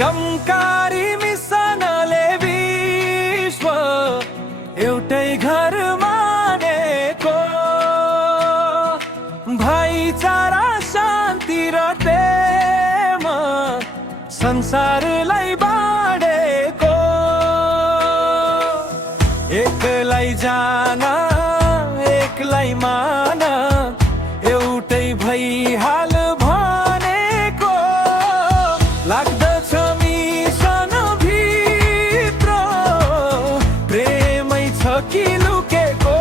निरंकारी मिसनले विश्व एउटै घर मानेको, भाइचारा शान्ति र प्रेम संसारलाई बाँडेको। एकलाई जान एकलाई मान एउटै भइहाल भनेको, लाग्दछ मिसन भित्र प्रेमै छ कि लुकेको।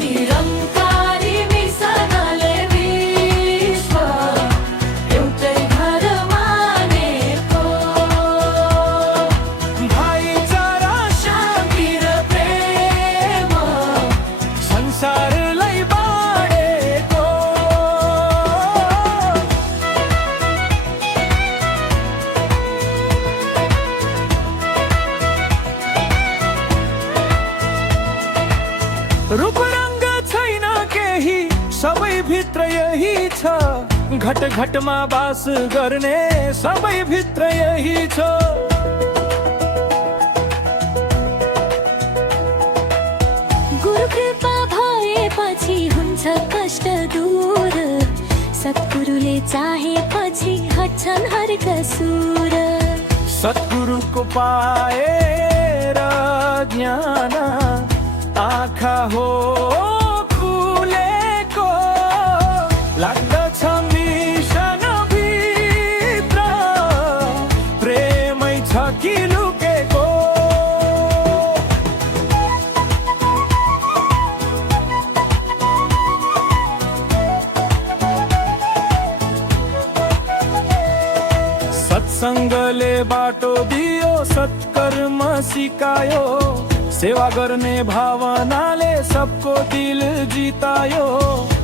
निरंकारी मिसनले विश्व एउटै घर मानेको, भाइचारा शान्ति र प्रेम संसारलाई बाँडेको। रूप रंग छैन केही सबै भित्र यही छ, घट घटमा बास गर्ने सबै भित्र यही छ। गुरु कृपा भएपछि हुन्छ कष्ट दूर, सद्गुरुले चाहेपछि हट्छन् हर कसुर। सद्गुरुको पाएर ज्ञान आँखा हो खुलेको, लाग्दछ मिसन भित्र प्रेमै छ कि लुकेको। सत्संगले बाटो दियो, सत्कर्म सिकायो, सेवा गर्ने भावनाले सबको दिल जितायो।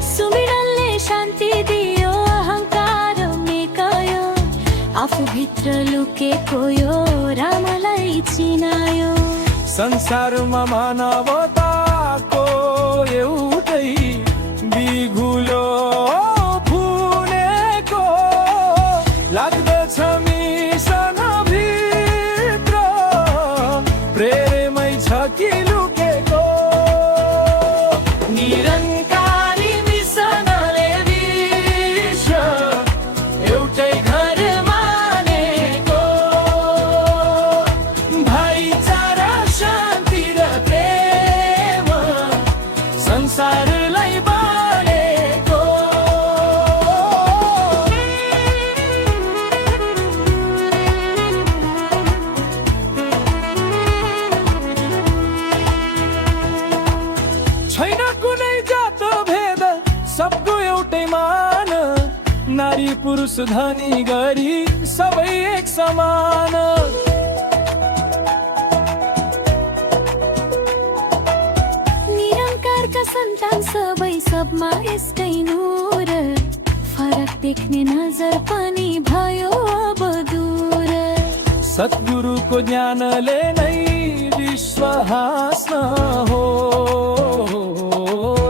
सुमिरनले शान्ति दियो, अहंकार मेकायो, आफूभित्र लुकेको यो रामलाई चिनायो। संसारमा मानवताको एउटै बिगुलो फुलेको, लाग्दछ मिसन भित्र प्रेमै छ कि लुकेको। निरंकारी मिसनले विश्व एउटै घर मानेको, भाइचारा शान्ति र प्रेम संसारलाई बाँडेको। छैन कुनै जात भेद सबको एउटै मान, नारी पुरुष धनी गरी सबै एक समान। निरंकारका सन्तान सबै सबमा यस्तै नूर, फरक देख्ने नजर पनि भयो अब दूर। सद्गुरुको ज्ञानले नै विश्व हाँस्न हो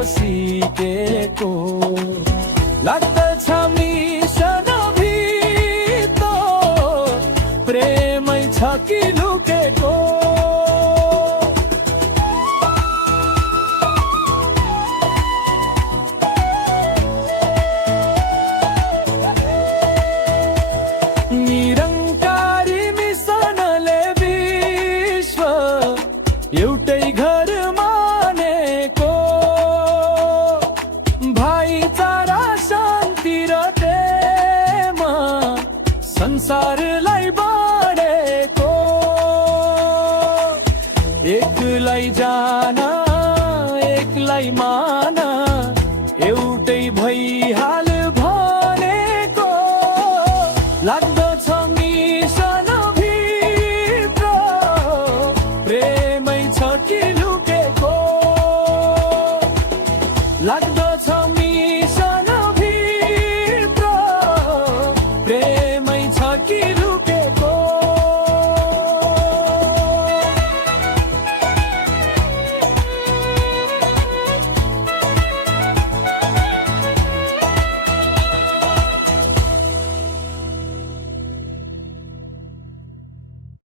सिकेको, लाग्दछ मिसन भित्र प्रेमै छ कि लुकेको। निरंकारी मिसनले विश्व एउटै घर मानेको, भाइचारा शान्ति र प्रेम संसारलाई बाँडेको। एकलाई जान एकलाई